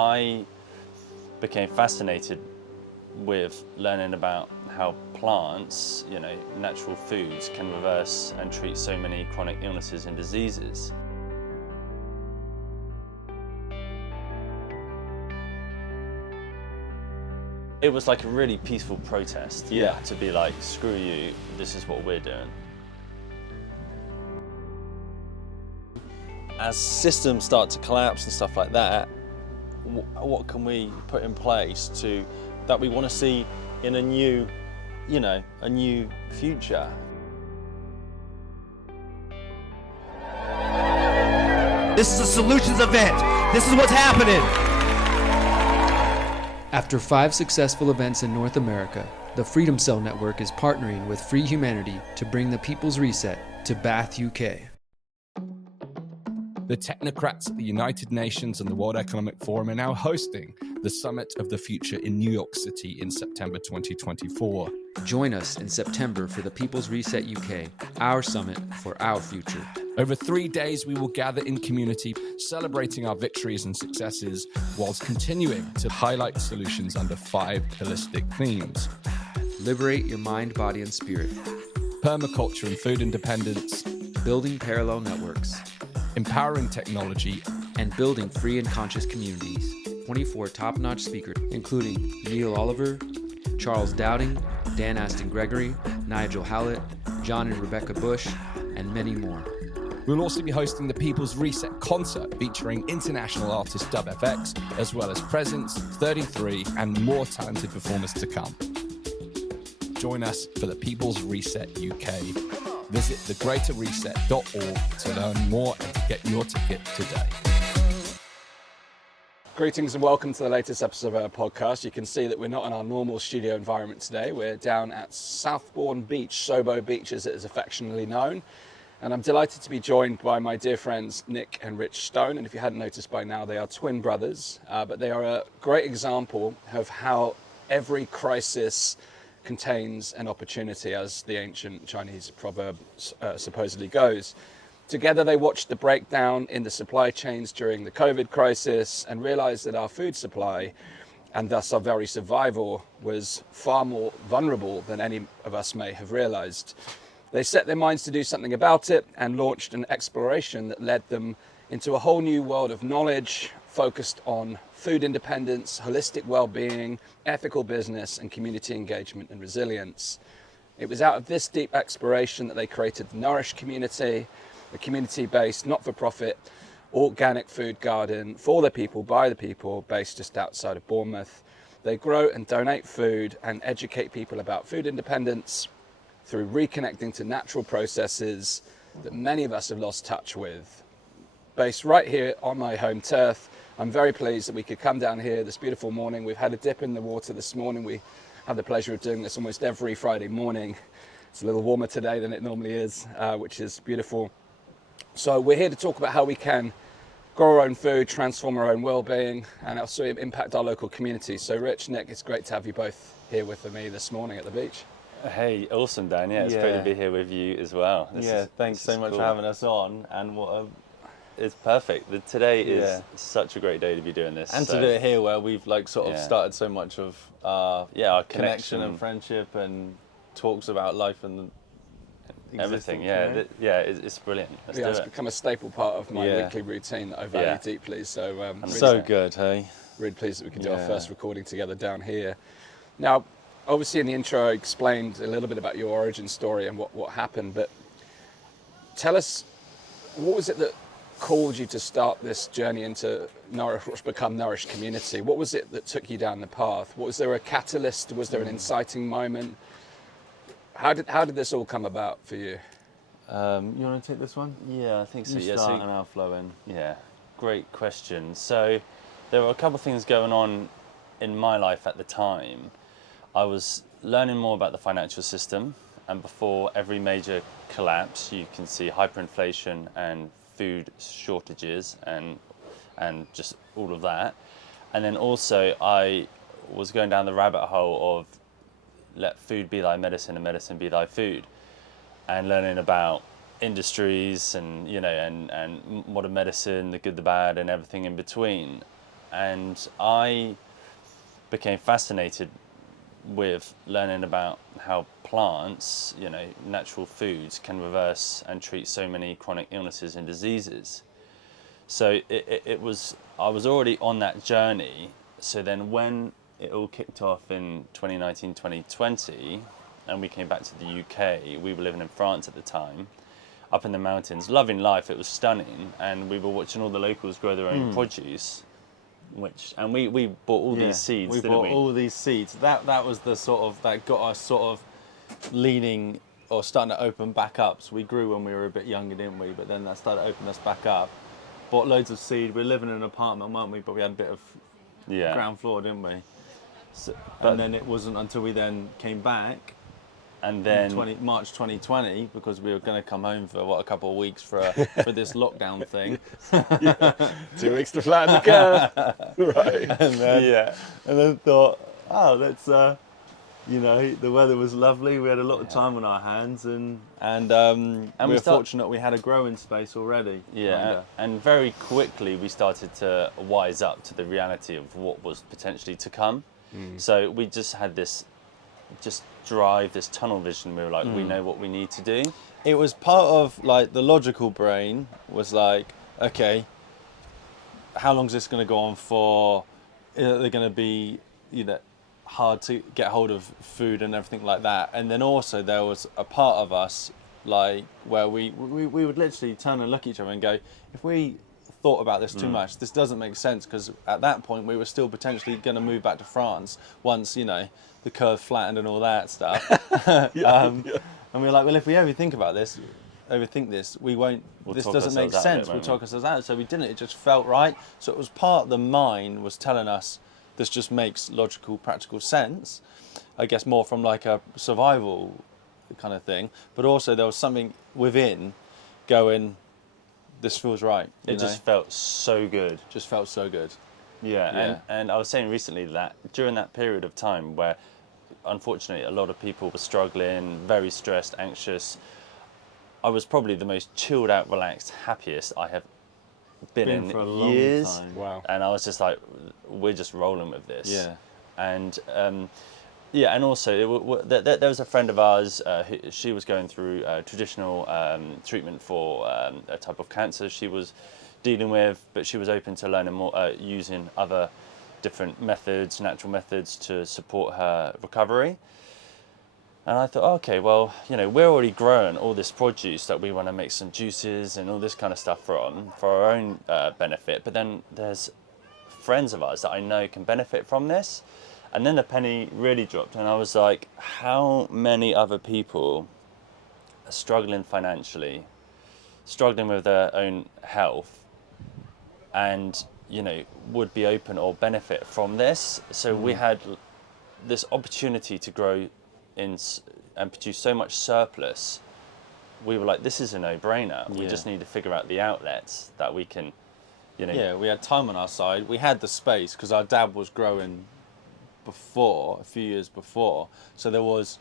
I became fascinated with learning about how plants, natural foods can reverse and treat so many chronic illnesses and diseases. It was like a really peaceful protest, to be like, screw you, this is what we're doing. As systems start to collapse and stuff like that, what can we put in place that we want to see in a new future? This is a solutions event. This is what's happening. After 5 successful events in North America, the Freedom Cell Network is partnering with Free Humanity to bring the People's Reset to Bath, UK. The technocrats at the United Nations and the World Economic Forum are now hosting the Summit of the Future in New York City in September 2024. Join us in September for the People's Reset UK, our summit for our future. Over 3 days, we will gather in community, celebrating our victories and successes, whilst continuing to highlight solutions under 5 holistic themes. Liberate your mind, body, and spirit. Permaculture and food independence. Building parallel networks. Empowering technology. And building free and conscious communities. 24 top-notch speakers, including Neil Oliver, Charles Dowding, Dan Astin-Gregory, Nigel Howlett, John and Rebecca Bush, and many more. We'll also be hosting the People's Reset concert featuring international artist Dub FX, as well as Presence, 33, and more talented performers to come. Join us for the People's Reset UK. Visit thegreaterreset.org to learn more and to get your ticket today. Greetings and welcome to the latest episode of our podcast. You can see that we're not in our normal studio environment today. We're down at Southbourne Beach, Sobo Beach as it is affectionately known. And I'm delighted to be joined by my dear friends Nick and Rich Stone. And if you hadn't noticed by now, they are twin brothers, but they are a great example of how every crisis contains an opportunity, as the ancient Chinese proverb supposedly goes. Together they watched the breakdown in the supply chains during the COVID crisis and realized that our food supply, and thus our very survival, was far more vulnerable than any of us may have realized. They set their minds to do something about it and launched an exploration that led them into a whole new world of knowledge focused on food independence, holistic well-being, ethical business, and community engagement and resilience. It was out of this deep exploration that they created the Nourish community, a community-based, not-for-profit, organic food garden for the people, by the people, based just outside of Bournemouth. They grow and donate food and educate people about food independence through reconnecting to natural processes that many of us have lost touch with. Based right here on my home turf, I'm very pleased that we could come down here this beautiful morning. We've had a dip in the water this morning. We have the pleasure of doing this almost every Friday morning. It's a little warmer today than it normally is, which is beautiful. So we're here to talk about how we can grow our own food, transform our own well-being, and also impact our local community. So Rich, Nick, it's great to have you both here with me this morning at the beach. Hey, awesome, Dan. Yeah, it's great to be here with you as well. Thanks so much for having us on. And It's perfect. Today is such a great day to be doing this. to do it here where we've started so much of our connection and friendship and talks about life and everything. It's brilliant. Let's do It's it. become a staple part of my weekly routine that I value deeply. So good, hey? Really pleased that we can do our first recording together down here. Now, obviously in the intro I explained a little bit about your origin story and what happened, but tell us, what was it that called you to start this journey into Nourish, what's become Nourish Community? What was it that took you down the path? Was there a catalyst? Was there an inciting moment? How did this all come about for you? You want to take this one? Yeah, I think so. You start and I'll flow in. Yeah, great question. So there were a couple of things going on in my life at the time. I was learning more about the financial system, and before every major collapse, you can see hyperinflation and food shortages and just all of that. And then also I was going down the rabbit hole of let food be thy medicine and medicine be thy food, and learning about industries and and modern medicine, the good, the bad, and everything in between. and I became fascinated with learning about how plants, natural foods can reverse and treat so many chronic illnesses and diseases. So I was already on that journey. So then when it all kicked off in 2019, 2020, and we came back to the UK, we were living in France at the time, up in the mountains, loving life, it was stunning, and we were watching all the locals grow their own produce. And we bought all these seeds. We didn't bought all these seeds. That was the that got us sort of leaning or starting to open back up. So we grew when we were a bit younger, didn't we? But then that started to open us back up. Bought loads of seed. We're living in an apartment, weren't we? But we had a bit of ground floor, didn't we? So, and then it wasn't until we then came back. And then March 2020, because we were going to come home for a couple of weeks for this lockdown thing. 2 weeks to flatten the curve. Right. And then thought, let's the weather was lovely. We had a lot of time on our hands, and we were fortunate we had a growing space already. And very quickly we started to wise up to the reality of what was potentially to come. So we just had this drive, this tunnel vision. We were like, we know what we need to do. It was part of like the logical brain was like, okay, how long is this going to go on for? Are they going to be, hard to get hold of food and everything like that? And then also there was a part of us like where we would literally turn and look at each other and go, if we thought about this too much, this doesn't make sense, because at that point we were still potentially going to move back to France once the curve flattened and all that stuff. And we were like, well, if we overthink this, we won't. This doesn't make sense. We'll talk ourselves out. So we didn't. It just felt right. So it was part of the mind was telling us this just makes logical, practical sense. I guess more from like a survival kind of thing, but also there was something within going, this feels right. It just felt so good. Just felt so good. Yeah. And I was saying recently that during that period of time where unfortunately a lot of people were struggling, very stressed, anxious, I was probably the most chilled out, relaxed, happiest I have been in for a long years. time. Wow. And I was just like, we're just rolling with this. Yeah. And and also there was a friend of ours. She was going through traditional treatment for a type of cancer she was dealing with, but she was open to learning more, using other different methods, natural methods, to support her recovery. And I thought, okay, well, we're already growing all this produce that we want to make some juices and all this kind of stuff from for our own benefit. But then there's friends of ours that I know can benefit from this. And then the penny really dropped, and I was like, how many other people are struggling financially, struggling with their own health, and would be open or benefit from this? So we had this opportunity to grow and produce so much surplus. We were like, this is a no-brainer. We just need to figure out the outlets that we can, Yeah, we had time on our side. We had the space because our dad was growing a few years before. So there was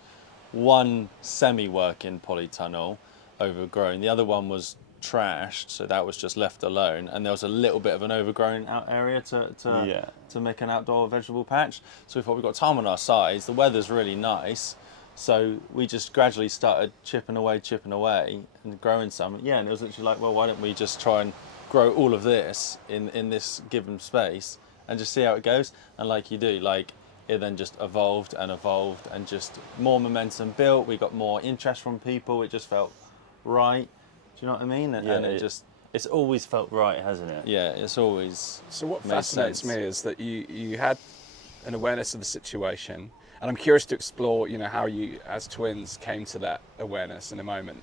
one semi-working polytunnel overgrown. The other one was trashed, so that was just left alone. And there was a little bit of an overgrown out area to make an outdoor vegetable patch. So we thought, we've got time on our sides. The weather's really nice. So we just gradually started chipping away and growing some. Yeah, and it was literally like, well, why don't we just try and grow all of this in this given space and just see how it goes? And like you do, like, it then just evolved and just more momentum built. We got more interest from people. It just felt right. Do you know what I mean? And it's always felt right, hasn't it? Yeah, it's always. So what made fascinates sense. me is that you had an awareness of the situation, and I'm curious to explore, how you as twins came to that awareness in a moment.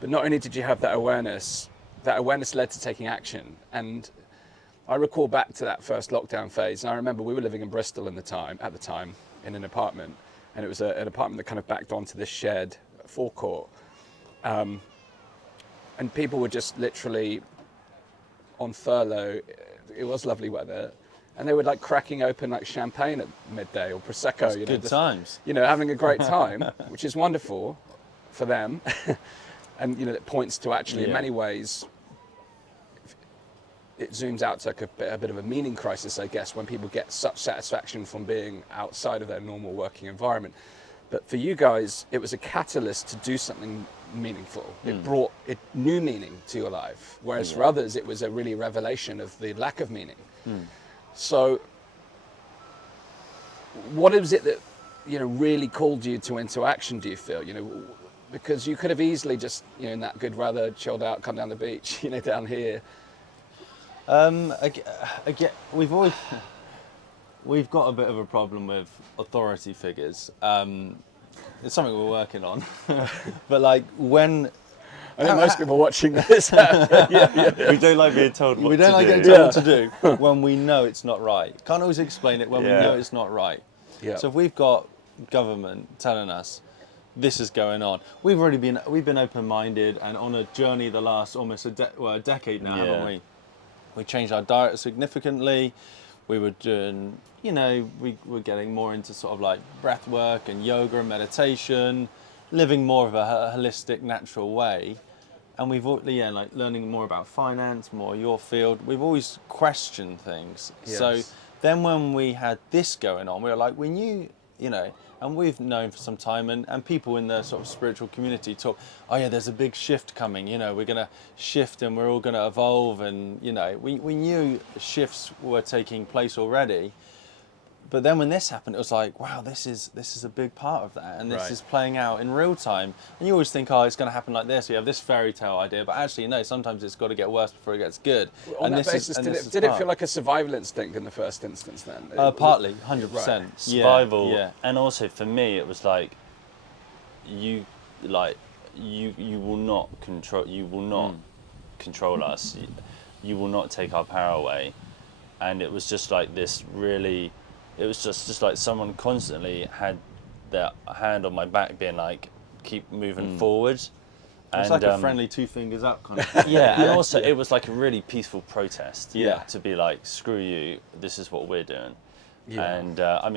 But not only did you have that awareness led to taking action. And I recall back to that first lockdown phase, and I remember we were living in Bristol at the time in an apartment, and it was an apartment that kind of backed onto this shared forecourt. And people were just literally on furlough. It was lovely weather, and they were like cracking open like champagne at midday or prosecco. Good times. Having a great time, which is wonderful for them. And it points to actually in many ways, it zooms out to like a bit of a meaning crisis, I guess, when people get such satisfaction from being outside of their normal working environment. But for you guys, it was a catalyst to do something meaningful. It brought new meaning to your life, whereas for others, it was a really revelation of the lack of meaning. So what is it that, really called you into action, do you feel? Because you could have easily just, in that good weather, chilled out, come down the beach, down here. Again, we've got a bit of a problem with authority figures. It's something we're working on. But like when I think most people watching this. We don't like being told what we don't to like do. getting told what to do when we know it's not right. Can't always explain it when we know it's not right. Yeah. So if we've got government telling us this is going on, we've been open-minded and on a journey the last almost a decade now, haven't we? We changed our diet significantly. We were doing, we were getting more into sort of like breath work and yoga and meditation, living more of a holistic, natural way. And we've, like learning more about finance, more your field. We've always questioned things. Yes. So then when we had this going on, we were like, we knew, and we've known for some time, and people in the sort of spiritual community talk, oh yeah, there's a big shift coming, we're going to shift and we're all going to evolve, and we knew shifts were taking place already. But then when this happened, it was like, wow, this is a big part of that, and this is playing out in real time. And you always think, oh, it's going to happen like this. You have this fairy tale idea, but actually, no. Sometimes it's got to get worse before it gets good. On that basis, did it feel like a survival instinct in the first instance then? Partly, 100%. Right. Survival, and also for me, it was like you will not control us. You will not take our power away, and it was just like this really. It was just like someone constantly had their hand on my back being like, keep moving forward. It's and, like a friendly two fingers up kind of thing. Yeah, and also it was like a really peaceful protest. Yeah. To be like, screw you, this is what we're doing. Yeah. And I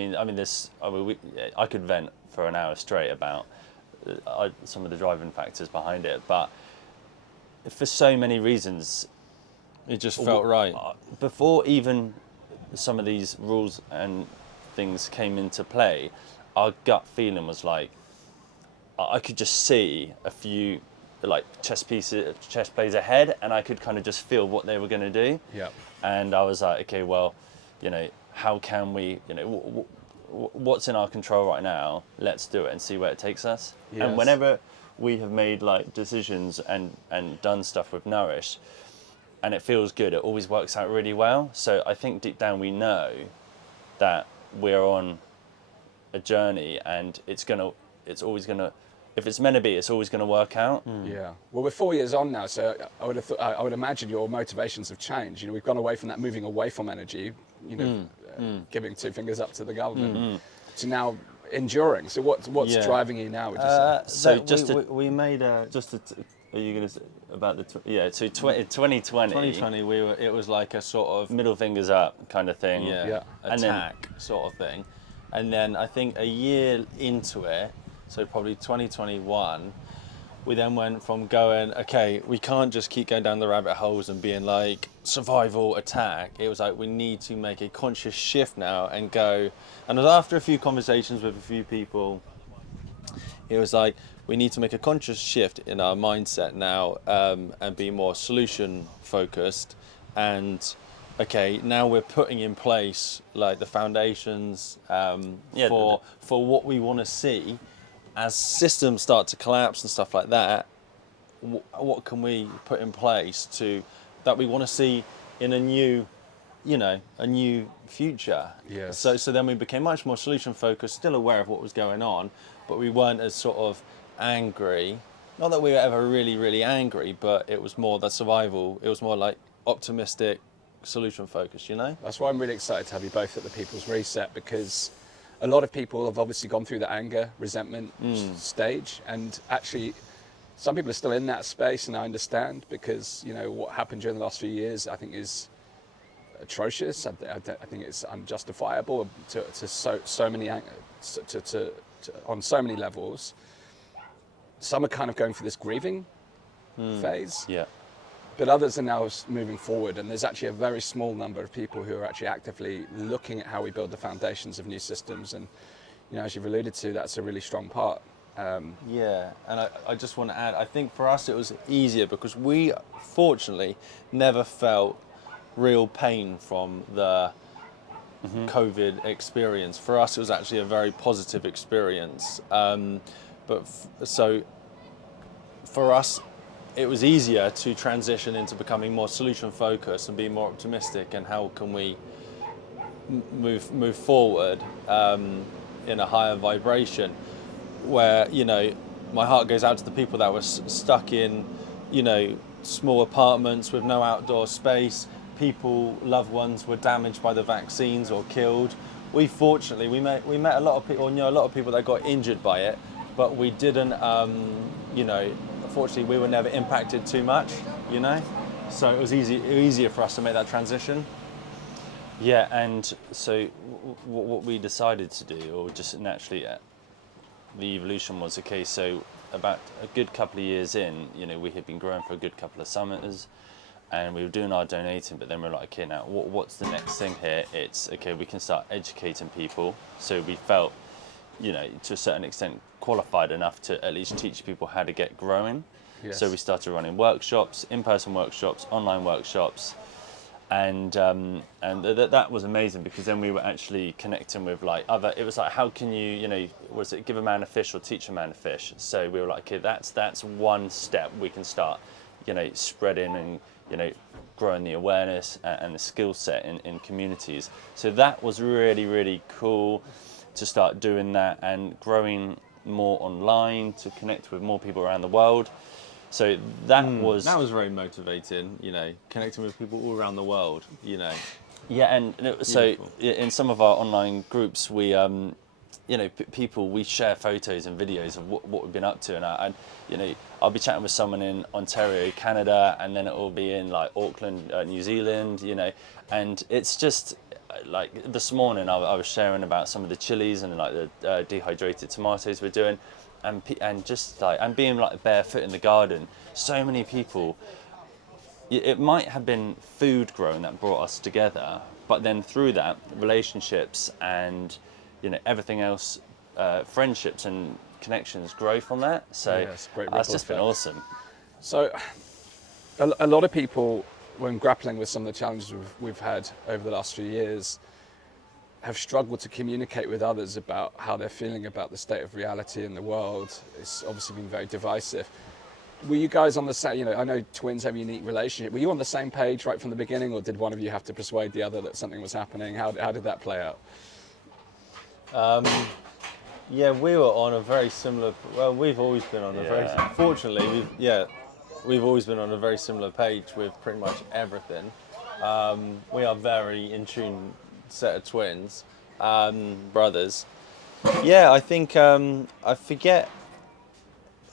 could vent for an hour straight about some of the driving factors behind it, but for so many reasons, It just felt right. Before even some of these rules and things came into play, our gut feeling was like, I could just see a few like chess plays ahead, and I could kind of just feel what they were going to do. Yeah. And I was like, okay, well, how can we, what's in our control right now? Let's do it and see where it takes us. Yes. And whenever we have made like decisions and done stuff with Nourish, and it feels good, it always works out really well. So I think deep down we know that we're on a journey, and it's always gonna, if it's meant to be, it's always gonna work out. Yeah. Well, we're 4 years on now, so I would imagine your motivations have changed. We've gone away from that moving away from energy, giving two fingers up to the government, to now enduring. So what's driving you now? Would you say? We made a Are you going to say about the... so 2020... 2020, it was like a sort of... middle fingers up kind of thing. Yeah. And then, attack sort of thing. And then I think a year into it, so probably 2021, we then went from going, okay, we can't just keep going down the rabbit holes and being like survival attack. It was like, we need to make a conscious shift now and go... And it was after a few conversations with a few people, it was like, we need to make a conscious shift in our mindset now, and be more solution focused. And okay, now we're putting in place like the foundations for what we want to see as systems start to collapse and stuff like that. What can we put in place that we want to see in a new future? Yes. So then we became much more solution focused, still aware of what was going on, but we weren't as sort of angry. Not that we were ever really, really angry, but it was more the survival. It was more like optimistic, solution focused, That's why I'm really excited to have you both at the People's Reset, because a lot of people have obviously gone through the anger, resentment stage, and actually some people are still in that space, and I understand, because what happened during the last few years I think is atrocious. I think it's unjustifiable to so many on so many levels. Some are kind of going through this grieving phase. Yeah. But others are now moving forward, and there's actually a very small number of people who are actually actively looking at how we build the foundations of new systems. And as you've alluded to, that's a really strong part. Yeah, and I just want to add, I think for us it was easier because we fortunately never felt real pain from the COVID experience. For us, it was actually a very positive experience. So for us, it was easier to transition into becoming more solution focused and be more optimistic, and how can we move forward in a higher vibration, where my heart goes out to the people that were stuck in small apartments with no outdoor space. Loved ones were damaged by the vaccines or killed. We fortunately we met a lot of people, knew a lot of people that got injured by it, but we didn't. Fortunately, we were never impacted too much. So it was easier for us to make that transition. Yeah, and so what we decided to do, or just naturally, the evolution was okay. So about a good couple of years in, we had been growing for a good couple of summers, and we were doing our donating. But then we're like, okay, now what's the next thing here? It's okay, we can start educating people. So we felt, to a certain extent, qualified enough to at least teach people how to get growing. Yes. So we started running workshops, in-person workshops, online workshops. And that was amazing, because then we were actually connecting with it was like, how can you, was it give a man a fish or teach a man a fish? So we were like, okay, that's one step we can start, spreading and, growing the awareness and the skill set in communities. So that was really, really cool to start doing that and growing more online to connect with more people around the world. So that was very motivating, connecting with people all around the world, Yeah, and so in some of our online groups, we, people, we share photos and videos of what we've been up to, and I'll be chatting with someone in Ontario, Canada, and then it will be in Auckland, New Zealand, and it's just like this morning I was sharing about some of the chilies and the dehydrated tomatoes we're doing. And just and being barefoot in the garden, so many people. It might have been food growing that brought us together, but then through that, relationships and everything else, friendships and connections grow from that. So it's great that's ripple just been effect. awesome. So a lot of people, when grappling with some of the challenges we've had over the last few years, have struggled to communicate with others about how they're feeling about the state of reality in the world. It's obviously been very divisive. Were you guys on the same, I know twins have a unique relationship. Were you on the same page right from the beginning, or did one of you have to persuade the other that something was happening? How did that play out? Yeah, we were on a very similar. Well, we've always been on a very. Fortunately, we've always been on a very similar page with pretty much everything. We are very in tune set of twins, brothers. Yeah, I think I forget,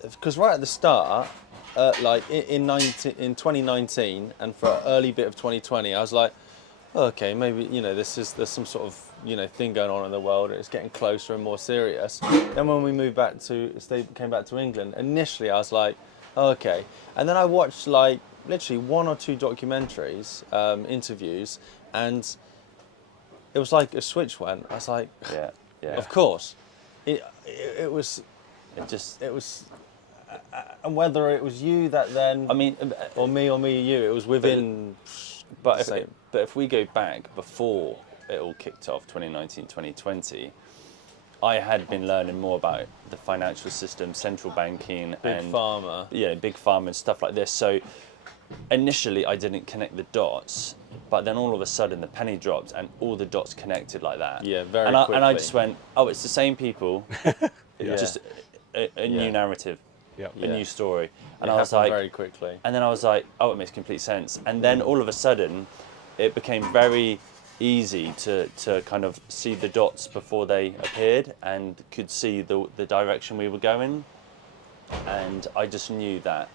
because right at the start, in 2019 and for an early bit of 2020, I was like, oh, okay, maybe there's some sort of thing going on in the world, and it's getting closer and more serious. Then when we came back to England, initially I was like, oh, okay, and then I watched literally one or two documentaries, interviews, and it was like a switch went. I was like, Yeah. of course, it was, and whether it was you that then, I mean, or me you, it was within. But if we go back before it all kicked off, 2019, 2020, I had been learning more about the financial system, central banking, and Pharma. Yeah, big pharma and stuff like this. So initially I didn't connect the dots, but then all of a sudden the penny dropped and all the dots connected like that. Yeah, very and I quickly. just went, oh, it's the same people, just a new narrative, Yeah. a new story. And It I was happened like, very quickly. and then I was like, oh, it makes complete sense. And then all of a sudden, it became very easy to kind of see the dots before they appeared, and could see the direction we were going. And I just knew that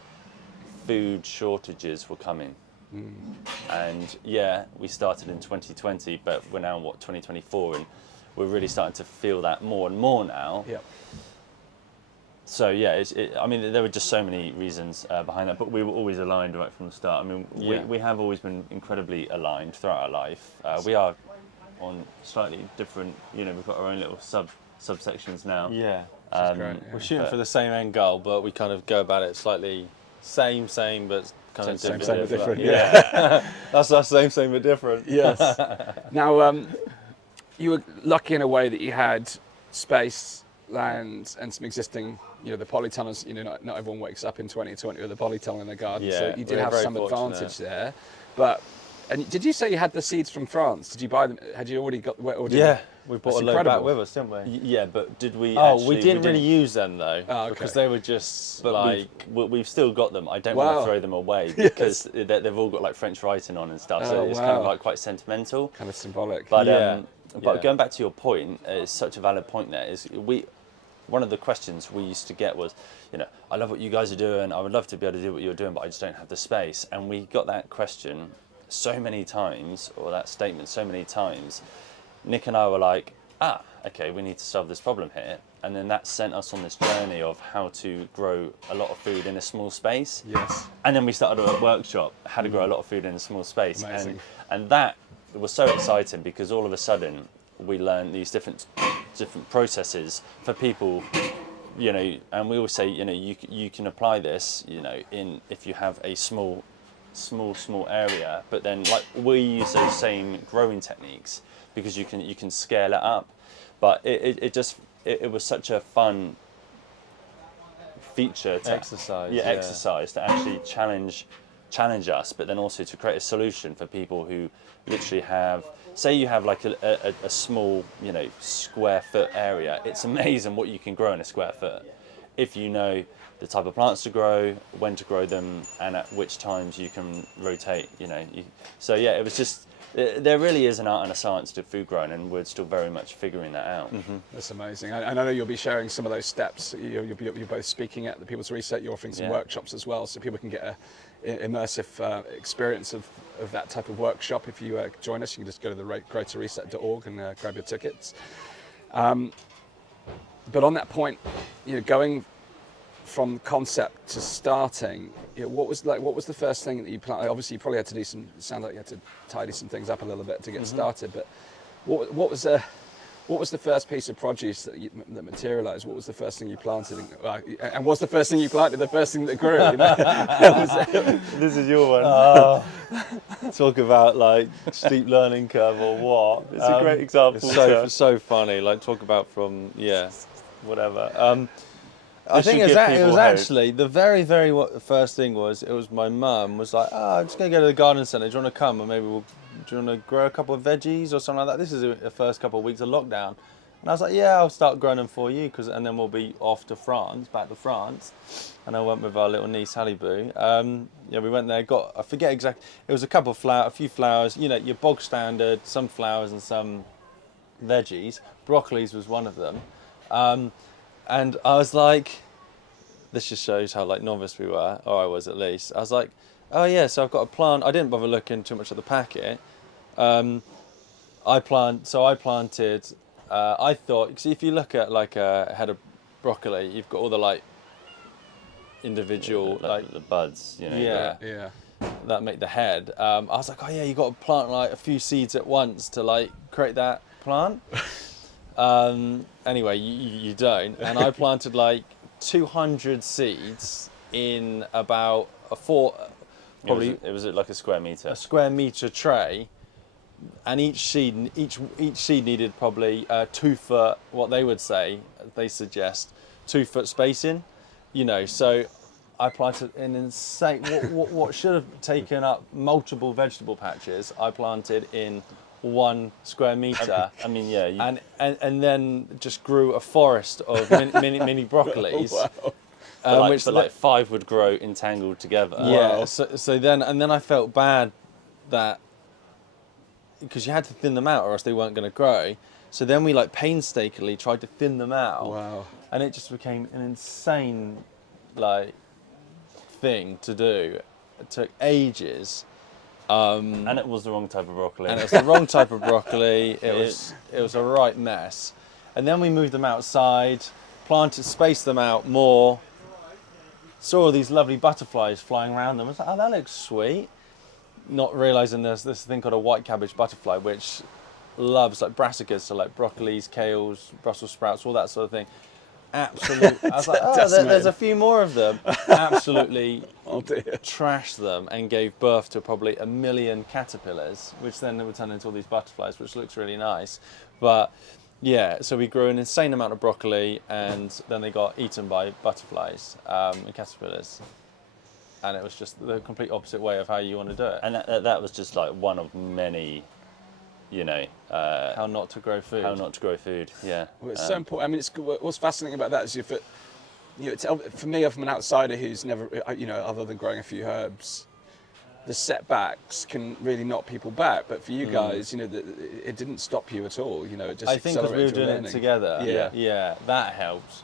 food shortages were coming. And yeah, we started in 2020, but we're now 2024, and we're really starting to feel that more and more now. Yeah. So yeah, I mean, there were just so many reasons behind that, but we were always aligned right from the start. I mean, we have always been incredibly aligned throughout our life. We are on slightly different, we've got our own little subsections now. Yeah. Great, We're shooting for the same end goal, but we kind of go about it slightly same, but kind of Same, different. but different. Yeah. That's our same, but different. Yes. Now, you were lucky in a way that you had space, land, and some existing, the polytunnels. Not everyone wakes up in 2020 with a polytunnel in their garden, Yeah, so you did we're have very some fortunate. advantage there. And did you say you had the seeds from France? Did you buy them? Had you already got? Or did Yeah, we brought That's a load incredible. back with us, didn't we? Yeah, but did we? Oh, actually, we didn't really use them though, Oh, okay. because they were just But like. we've still got them. I don't want Wow. to throw them away because they've all got like French writing on and stuff. So Oh, it's kind of wow. like quite sentimental. kind of symbolic? But Yeah, but yeah. going back to your point, it's such a valid point. There is one of the questions we used to get was, I love what you guys are doing. I would love to be able to do what you're doing, but I just don't have the space. And we got that question so many times, or that statement so many times. Nick and I were like, okay, we need to solve this problem here. And then that sent us on this journey of how to grow a lot of food in a small space. Yes. And then we started a workshop, how to grow a lot of food in a small space. Amazing. And that was so exciting because all of a sudden we learned these different processes for people, and we always say, you can apply this, if you have a small area, but then like we use those same growing techniques because you can scale it up. But it was such a fun feature to Exercise, yeah. exercise to actually challenge us, but then also to create a solution for people who literally have, say you have like a small square foot area. It's amazing what you can grow in a square foot if you know the type of plants to grow, when to grow them, and at which times you can rotate. So yeah, it was just, there really is an art and a science to food growing, and we're still very much figuring that out. Mm-hmm. That's amazing. I know you'll be sharing some of those steps. You're both speaking at the People's Reset. You're offering some workshops as well, so people can get an immersive experience of that type of workshop. If you join us, you can just go to the greaterreset.org and grab your tickets. But on that point, going from concept to starting, what was the first thing that you planned? Obviously, you probably had to do some. It sounded like you had to tidy some things up a little bit to get started. But what was the first piece of produce that materialised? What was the first thing you planted? And was the first thing you planted the first thing that grew? This is your one. Talk about like steep learning curve or what? It's a great example. It's so funny. Like talk about from whatever. I This think should it give was people hope. actually the very first thing was my mum was like, I'm just gonna go to the garden centre. Do you want to come and maybe do you want to grow a couple of veggies or something like that? This is the first couple of weeks of lockdown. And I was like, yeah, I'll start growing them for you, and then we'll be off to back to France. And I went with our little niece, Hallie Boo. We went there, I forget exactly, it was a few flowers, your bog standard, some flowers and some veggies. Broccolis was one of them. And I was like, this just shows how like novice we were, or I was at least. I was like, oh yeah, so I've got a plant. I didn't bother looking too much at the packet. I planted. I thought, see, if you look at like a head of broccoli, you've got all the like individual like the buds, Yeah. that make the head. I was like, oh yeah, you got to plant like a few seeds at once to like create that plant. Anyway, you don't. And I planted like 200 seeds in about It was like a square meter. a square meter tray, and each seed needed probably 2 foot. What they suggest 2 foot spacing. So I planted an insane. What should have taken up multiple vegetable patches, I planted in 1 square meter. I mean, yeah. And then just grew a forest of mini broccolis. Wow. But like 5 would grow entangled together. Yeah. Wow. So then I felt bad that because you had to thin them out or else they weren't going to grow. So then we like painstakingly tried to thin them out. Wow. And it just became an insane like thing to do. It took ages. And it was the wrong type of broccoli. And it was the wrong type of broccoli. It was a right mess. And then we moved them outside. spaced them out more. Saw all these lovely butterflies flying around them. I was like, oh, that looks sweet. Not realizing there's this thing called a white cabbage butterfly, which loves like brassicas, so like broccolis, kales, Brussels sprouts, all that sort of thing. Absolutely. I was like, oh, there's a few more of them. Absolutely Oh dear. trashed them and gave birth to probably 1 million caterpillars, which then would turn into all these butterflies, which looks really nice. But yeah, so we grew an insane amount of broccoli, and then they got eaten by butterflies and caterpillars. And it was just the complete opposite way of how you want to do it. And that was just like one of many, How not to grow food. how not to grow food. Yeah. Well, it's so important. I mean, what's fascinating about that is for me, from an outsider who's never, other than growing a few herbs, the setbacks can really knock people back. But for you guys, it didn't stop you at all. It just I think because we were accelerated your doing it learning. together. Yeah. That helped.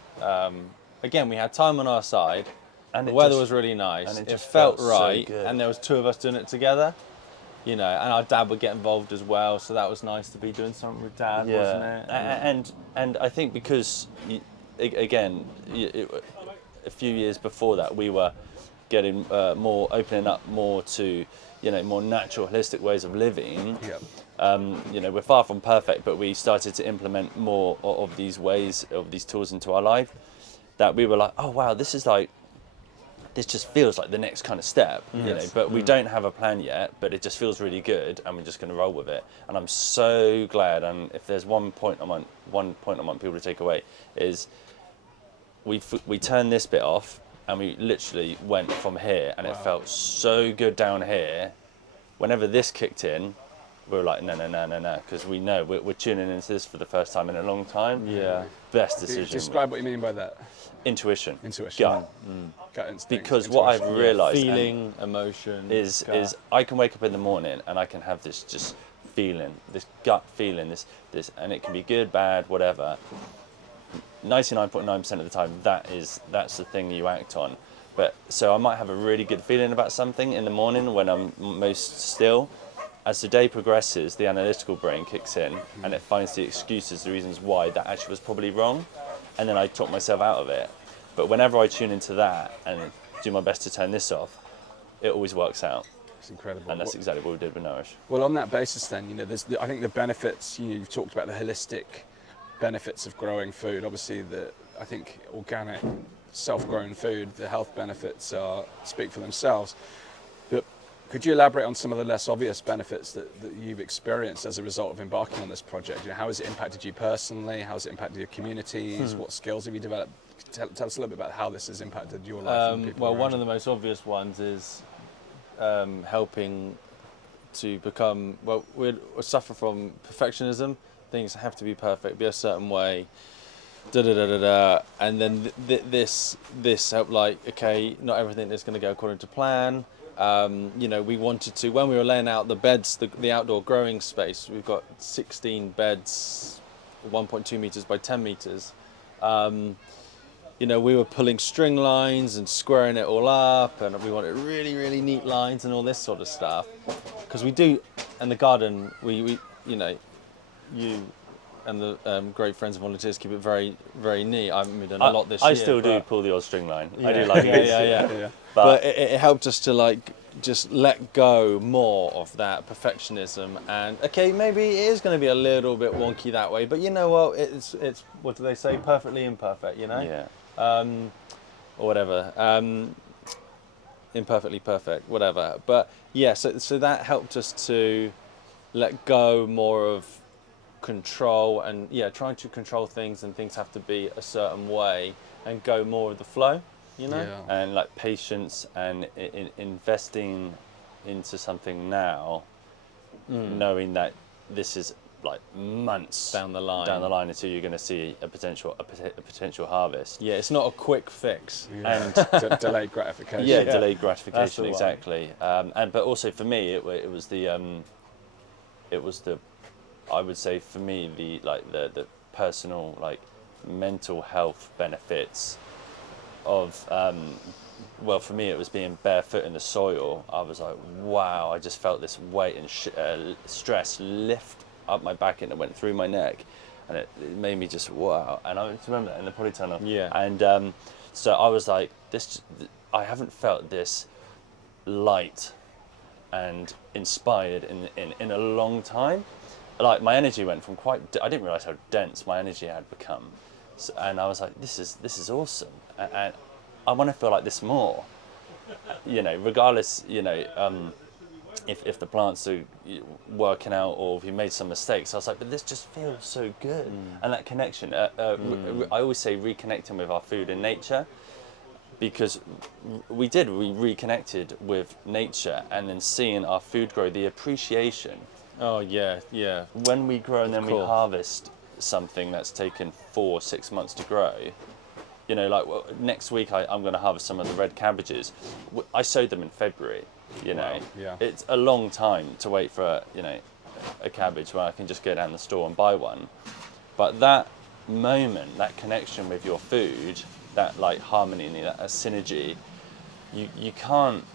Again, we had time on our side. And The it weather just- was really nice. and It just felt so right, good. and there was two of us doing it together. And our dad would get involved as well, so that was nice to be doing something with dad, wasn't it? And I think because again, a few years before that, we were getting opening up more to more natural, holistic ways of living. Yeah. We're far from perfect, but we started to implement more of these ways, of these tools into our life. That we were like, oh wow, this just feels like the next kind of step, but we don't have a plan yet, but it just feels really good, and we're just going to roll with it. And I'm so glad. And if there's one point I want people to take away is we turned this bit off, and we literally went from here, and it felt so good down here. Whenever this kicked in, we were like, no, because we know we're tuning into this for the first time in a long time. Yeah. Best decision. Describe what you mean by that. Intuition. Gut. Gut. Gut instinct. Because what I've intuition. realised Feeling, emotion. is gut. I can wake up in the morning and I can have this just feeling, this gut feeling, this, and it can be good, bad, whatever. 99.9% of the time, that's the thing you act on. But so I might have a really good feeling about something in the morning when I'm most still. As the day progresses, the analytical brain kicks in and it finds the excuses, the reasons why that actually was probably wrong, and then I talk myself out of it. But whenever I tune into that and do my best to turn this off, it always works out. It's incredible. And that's exactly what we did with Nourish. Well, on that basis, then, I think the benefits. You've talked about the holistic benefits of growing food. Obviously, I think organic, self-grown food, the health benefits speak for themselves. But could you elaborate on some of the less obvious benefits that you've experienced as a result of embarking on this project? How has it impacted you personally? How has it impacted your communities? What skills have you developed? Tell us a little bit about how this has impacted your life. And people Well, around one you. of the most obvious ones is helping to become, we suffer from perfectionism. Things have to be perfect, be a certain way, and then this helped, like, okay, not everything is going to go according to plan. We wanted to, when we were laying out the beds, the outdoor growing space, we've got 16 beds, 1.2 meters by 10 meters. We were pulling string lines and squaring it all up, and we wanted really, really neat lines and all this sort of stuff. Because we do, in the garden, we you and the great friends and volunteers keep it very, very neat. I've done a lot this year. I still do but- pull the odd string line. I do like yeah, it. yeah. But But it helped us to, like, just let go more of that perfectionism, and okay, maybe it is going to be a little bit wonky that way, but you know what? It's what do they say? Perfectly imperfect, yeah. or whatever. Imperfectly perfect, whatever. But yeah, so that helped us to let go more of control, and trying to control things, and things have to be a certain way, and go more of the flow. Yeah. And like patience and investing into something now, knowing that this is like months Down the line. until you're going to see a potential harvest. Yeah, it's not a quick fix. And Delayed gratification. yeah, Yeah. delayed That's gratification, the one. exactly. But also for me, it was the I would say for me the personal, like, mental health benefits of for me it was being barefoot in the soil. I was like, wow, I just felt this weight and stress lift up my back, and it went through my neck, and it made me just wow. And I just remember that in the polytunnel. Yeah. And so I was like, I haven't felt this light and inspired in a long time. Like my energy went from I didn't realize how dense my energy had become, and I was like, this is awesome, and I want to feel like this more, regardless, if the plants are working out or if you made some mistakes. I was like, but this just feels so good, and that connection. I always say reconnecting with our food and nature, because we reconnected with nature, and then seeing our food grow, the appreciation. Oh yeah. When we grow and then we course. harvest something that's taken 4 or 6 months to grow, next week I'm going to harvest some of the red cabbages. I sowed them in February. Wow, yeah. It's a long time to wait for a cabbage when I can just go down the store and buy one. But that moment, that connection with your food, that like harmony, that synergy, you can't.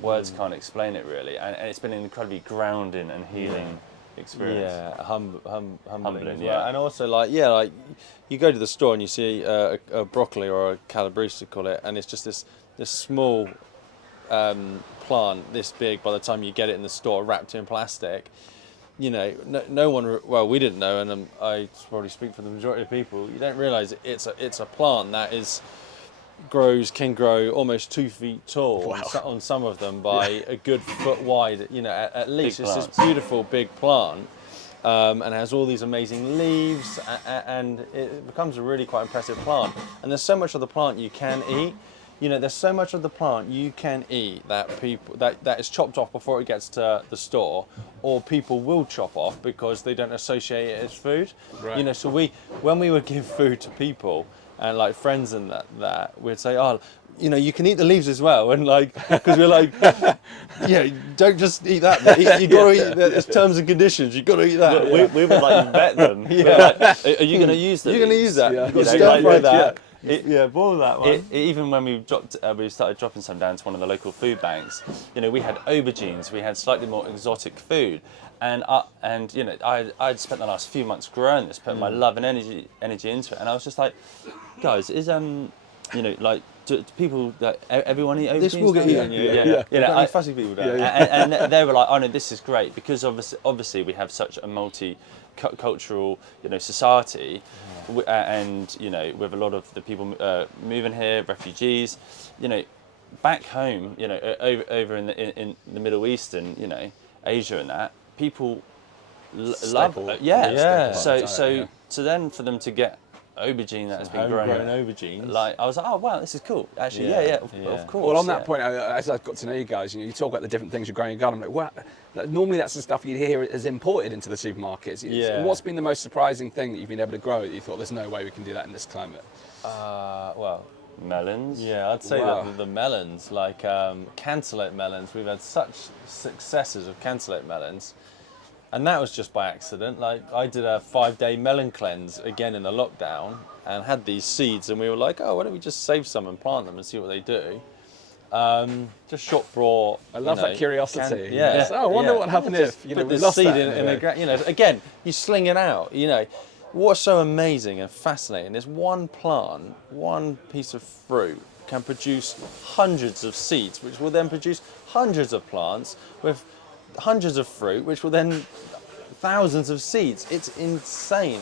Words can't explain it really, and it's been an incredibly grounding and healing experience. Yeah, humbling as well. yeah. And also like you go to the store and you see a broccoli or a calabrese to call it, and it's just this small plant this big by the time you get it in the store wrapped in plastic. No one, well, we didn't know, and I probably speak for the majority of people, you don't realise it's a plant that can grow almost 2 feet tall on some of them by a good foot wide, at least. It's this beautiful big plant, and has all these amazing leaves, and it becomes a really quite impressive plant. And there's so much of the plant you can eat. There's so much of the plant you can eat that is chopped off before it gets to the store, or people will chop off because they don't associate it as food. Right. So when we would give food to people and like friends and that we'd say, oh, you can eat the leaves as well, and like, because we're like, don't just eat that. You got to eat. There's terms and conditions. You got to eat that. We would like vet them. Like, are you going to use them? You're going to use that. Yeah. You've got to stir fry that. Boil that one. Even when we started dropping some down to one of the local food banks, we had aubergines, we had slightly more exotic food, and I'd spent the last few months growing this, putting my love and energy into it, and I was just like, guys, do people, like, everyone eat aubergines? This will get now? eaten. Fussy people down. And they were like, oh no, this is great, because obviously we have such a multi-cultural society, and with a lot of the people moving here, refugees, back home, over in the Middle East and Asia and that, people love so then for them to get aubergine that has been grown aubergines. Like, I was like, oh wow, this is cool. Actually, of course. Well, on that point, as I've got to know you guys, you talk about the different things you're growing in your garden. I'm like, wow, normally that's the stuff you'd hear is imported into the supermarkets. What's been the most surprising thing that you've been able to grow that you thought, there's no way we can do that in this climate? Well, melons. yeah, I'd say that the melons, like cantaloupe melons, we've had such successes of cantaloupe melons. And that was just by accident. Like, I did a 5-day melon cleanse again in the lockdown and had these seeds, and we were like, oh, why don't we just save some and plant them and see what they do? Just short brought. I love that curiosity. Yeah. I wonder what happened if put we this lost seed that in a ground. Again, you sling it out. What's so amazing and fascinating is one plant, one piece of fruit can produce hundreds of seeds, which will then produce hundreds of plants with hundreds of fruit, which will then thousands of seeds. It's insane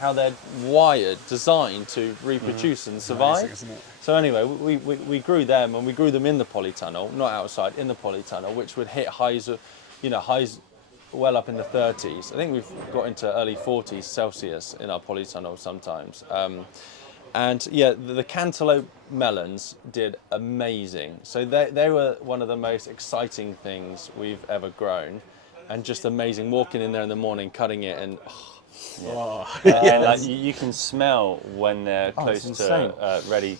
how they're wired, designed to reproduce and survive. Amazing, isn't it? So anyway, we grew them, and we grew them in the polytunnel, not outside, in the polytunnel, which would hit highs well up in the 30s. I think we've got into early 40s Celsius in our polytunnel sometimes. And yeah, the cantaloupe melons did amazing. So they were one of the most exciting things we've ever grown, and just amazing. Walking in there in the morning, cutting it, and like you can smell when they're close to ready,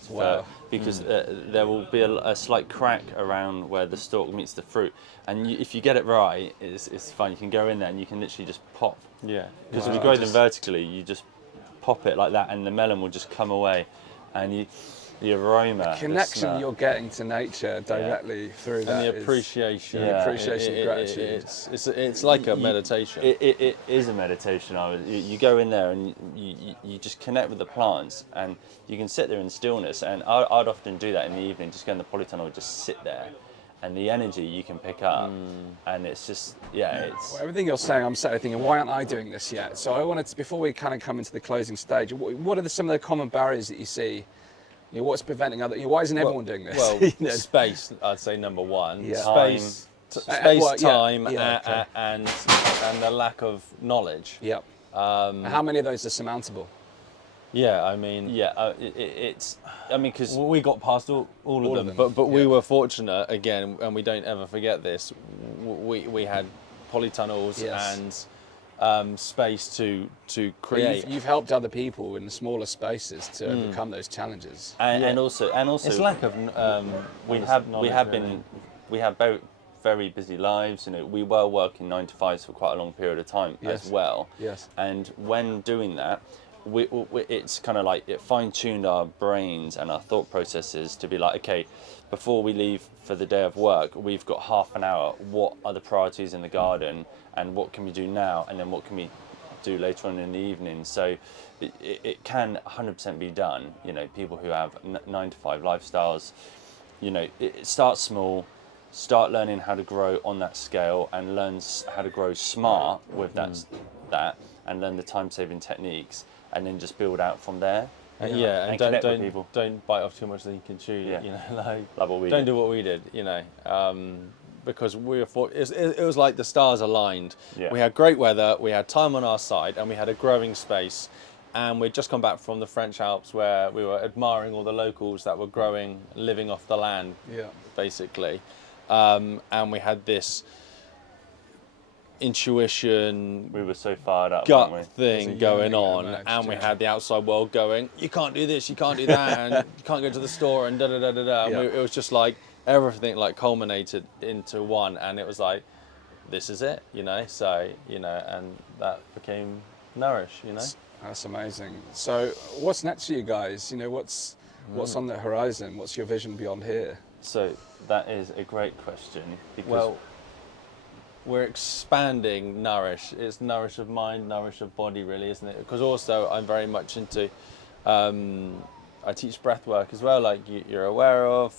because there will be a slight crack around where the stalk meets the fruit, and if you get it right, it's fun. You can go in there and you can literally just pop. Yeah. Because if you grow them vertically, you just pop it like that, and the melon will just come away, and the aroma, connection the smell. you're getting to nature directly through that. And the appreciation. The appreciation and gratitude. It's like a meditation. It is a meditation. You go in there and you just connect with the plants, and you can sit there in stillness. And I'd often do that in the evening, just go in the polytunnel and just sit there. And the energy you can pick up, and it's just, it's... Well, everything you're saying, I'm sat there thinking, why aren't I doing this yet? So I wanted to, before we kind of come into the closing stage, what are some of the common barriers that you see? What's preventing why isn't everyone doing this? Well, space, I'd say number one. Yeah. Space, time, okay. and the lack of knowledge. Yep. How many of those are surmountable? Yeah, I mean... because we got past all of them, but we were fortunate, again, and we don't ever forget this, we had polytunnels and space to create. You've helped other people in smaller spaces to overcome those challenges. And also it's lack of we have very, very busy lives. We were working 9 to 5s for quite a long period of time as well. Yes. And when doing that, it's kind of like it fine-tuned our brains and our thought processes to be like, okay, before we leave for the day of work, we've got half an hour. What are the priorities in the garden, and what can we do now, and then what can we do later on in the evening? So it can 100% be done. People who have 9 to 5 lifestyles, it starts small, start learning how to grow on that scale, and learn how to grow smart with that, and learn the time-saving techniques, and then just build out from there. And don't bite off too much that you can chew. Like what we don't did. do what we did. Because it was like the stars aligned. Yeah. We had great weather, we had time on our side, and we had a growing space. And we'd just come back from the French Alps, where we were admiring all the locals that were growing, living off the land, basically. And we had this intuition, We were so fired up, gut weren't thing going on, and we had the outside world going, you can't do this, you can't do that, and you can't go to the store, and da-da-da-da-da. And it was just like everything like culminated into one, and it was like, this is it, so, and that became Nourish, That's amazing. So what's next for you guys? What's on the horizon? What's your vision beyond here? So that is a great question, because Well, we're expanding Nourish. It's Nourish of mind, Nourish of body, really, isn't it? Because also I'm very much into, I teach breath work as well, like you're aware of.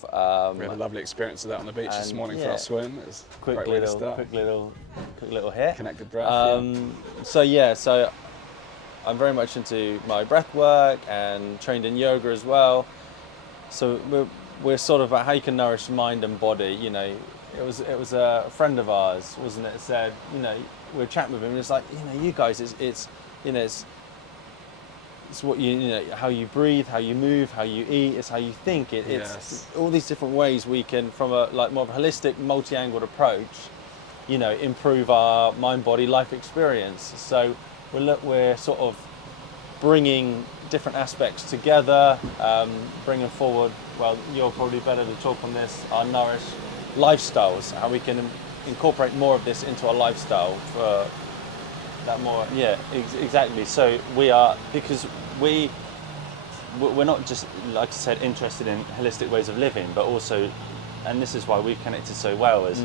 We had a lovely experience of that on the beach this morning for our swim. It was a great way to start. Quick little hit. Connected breath. So I'm very much into my breath work and trained in yoga as well. So we're sort of about how you can nourish mind and body. It was a friend of ours, wasn't it? Said, we were chatting with him, and it's like, you guys, it's what how you breathe, how you move, how you eat, it's how you think. It's all these different ways we can, from a more of a holistic, multi-angled approach, improve our mind, body, life experience. So we're sort of bringing different aspects together, bringing forward. Well, you're probably better to talk on this. Our Nourish lifestyles, how we can incorporate more of this into our lifestyle for that more. Exactly. So we are, because we're not just, like I said, interested in holistic ways of living, but also, and this is why we've connected so well, is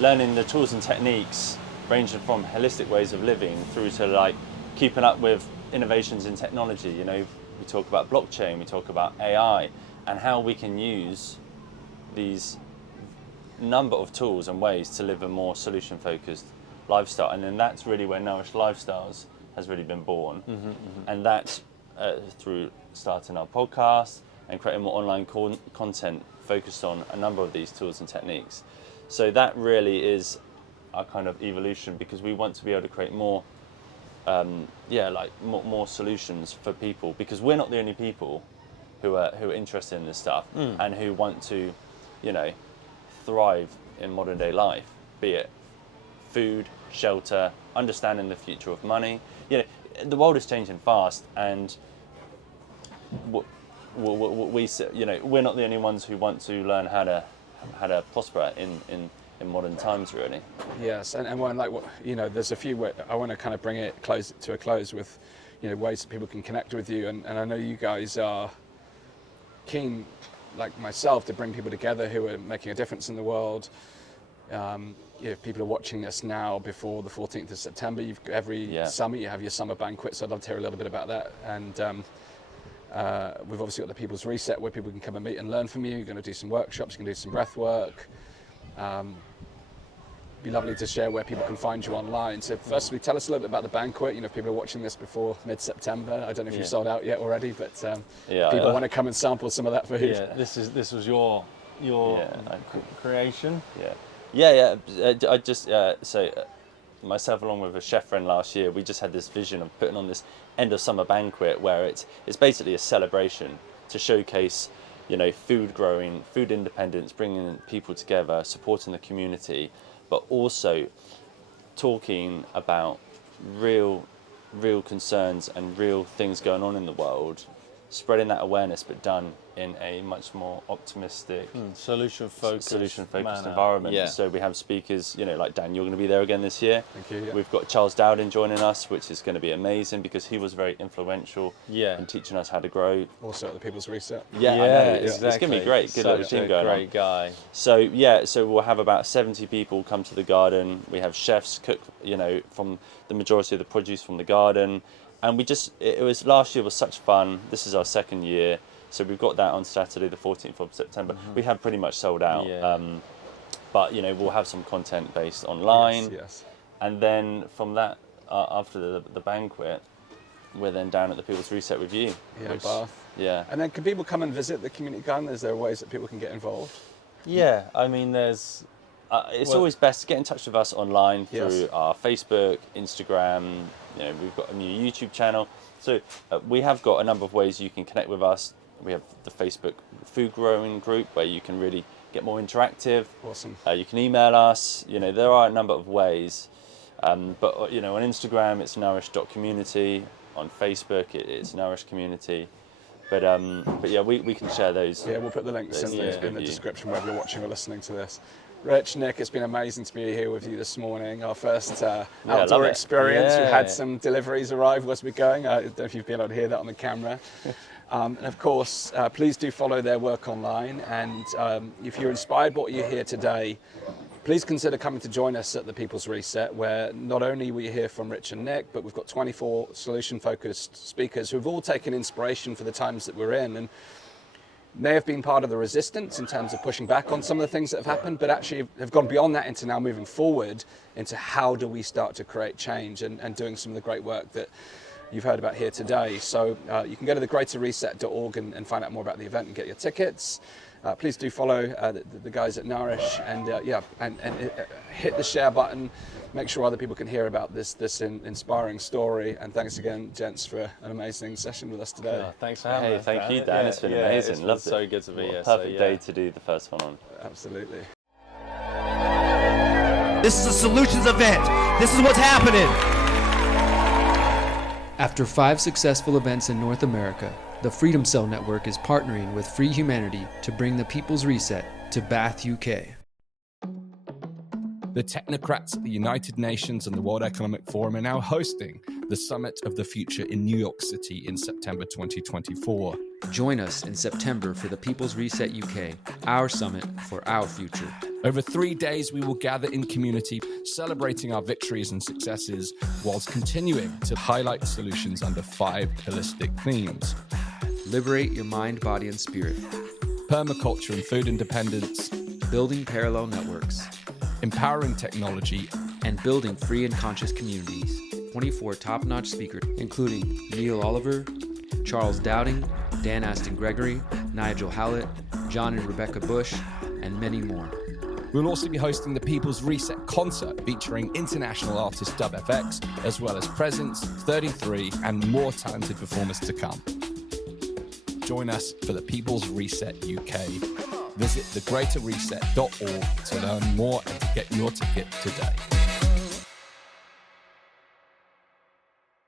learning the tools and techniques ranging from holistic ways of living through to like keeping up with innovations in technology. We talk about blockchain, we talk about AI, and how we can use these number of tools and ways to live a more solution-focused lifestyle. And then that's really where Nourish Lifestyles has really been born. And that's through starting our podcast and creating more online content focused on a number of these tools and techniques. So that really is our kind of evolution, because we want to be able to create more more solutions for people, because we're not the only people who are interested in this stuff and who want to thrive in modern day life, be it food, shelter, understanding the future of money. The world is changing fast, and we're not the only ones who want to learn how to prosper in modern times, really. Yes, and when there's a few ways I want to kind of bring it to a close with ways that people can connect with you, and I know you guys are keen, like myself, to bring people together who are making a difference in the world. If people are watching us now before the 14th of September, you've every summer you have your summer banquet, so I'd love to hear a little bit about that. And we've obviously got the People's Reset, where people can come and meet and learn from you. You're going to do some workshops, you can do some breath work. Be lovely to share where people can find you online. So firstly, tell us a little bit about the banquet. If people are watching this before mid-September, I don't know if you've sold out yet already, but people want to come and sample some of that food. Yeah, this was your creation. I just myself along with a chef friend last year, we just had this vision of putting on this end of summer banquet where it's basically a celebration to showcase, food growing, food independence, bringing people together, supporting the community, but also talking about real concerns and real things going on in the world, spreading that awareness, but done in a much more optimistic, solution-focused environment. Yeah. So we have speakers, like Dan, you're going to be there again this year. Thank you. Yeah. We've got Charles Dowding joining us, which is going to be amazing because he was very influential in teaching us how to grow. Also at the People's Reset. Yeah, I know. It's going to be great. Good little team going on. Great guy. So we'll have about 70 people come to the garden. We have chefs cook, from the majority of the produce from the garden. And last year was such fun. This is our second year. So we've got that on Saturday, the 14th of September. We have pretty much sold out. Yeah. But, we'll have some content based online. Yes. And then from that, after the banquet, we're then down at the People's Reset with you. Yeah, Bath. Yeah. And then can people come and visit the community garden? Is there ways that people can get involved? Yeah, I mean, there's... It's always best to get in touch with us online through Yes. our Facebook, Instagram. We've got a new YouTube channel. So we have got a number of ways you can connect with us. We have the Facebook food growing group where you can really get more interactive. Awesome. You can email us. There are a number of ways. But on Instagram it's nourish.community. On Facebook it's nourish community. But yeah, we can share those. Yeah, we'll put the links in the you. description wherever you're watching or listening to this. Rich, Nick, it's been amazing to be here with you this morning. Our first outdoor experience. Yeah. We had some deliveries arrive as we're going. I don't know if you've been able to hear that on the camera. And of course, please do follow their work online. And if you're inspired by what you hear today, please consider coming to join us at the People's Reset, where not only we hear from Rich and Nick, but we've got 24 solution-focused speakers who've all taken inspiration for the times that we're in. And may have been part of the resistance in terms of pushing back on some of the things that have happened, but actually have gone beyond that into now moving forward into how do we start to create change and doing some of the great work that you've heard about here today. So you can go to thegreaterreset.org and find out more about the event and get your tickets. Please do follow the guys at Nourish and hit the share button. Make sure other people can hear about this inspiring story. And thanks again, gents, for an amazing session with us today. Thanks for having us. Thank you, Dan. It's been amazing. Loved it. So good to be here. Perfect day to do the first one on. Absolutely. This is a solutions event. This is what's happening. After 5 successful events in North America, the Freedom Cell Network is partnering with Free Humanity to bring the People's Reset to Bath, UK. The technocrats at the United Nations and the World Economic Forum are now hosting the Summit of the Future in New York City in September 2024. Join us in September for the People's Reset UK, our summit for our future. Over 3 days, we will gather in community, celebrating our victories and successes, whilst continuing to highlight solutions under 5 holistic themes. Liberate your mind, body, and spirit. Permaculture and food independence. Building parallel networks. Empowering technology. And building free and conscious communities. 24 top-notch speakers, including Neil Oliver, Charles Dowding, Dan Astin-Gregory, Nigel Hallett, John and Rebecca Bush, and many more. We'll also be hosting the People's Reset concert featuring international artist Dub FX, as well as Presence, 33, and more talented performers to come. Join us for the People's Reset UK. Visit thegreaterreset.org to learn more and to get your ticket today.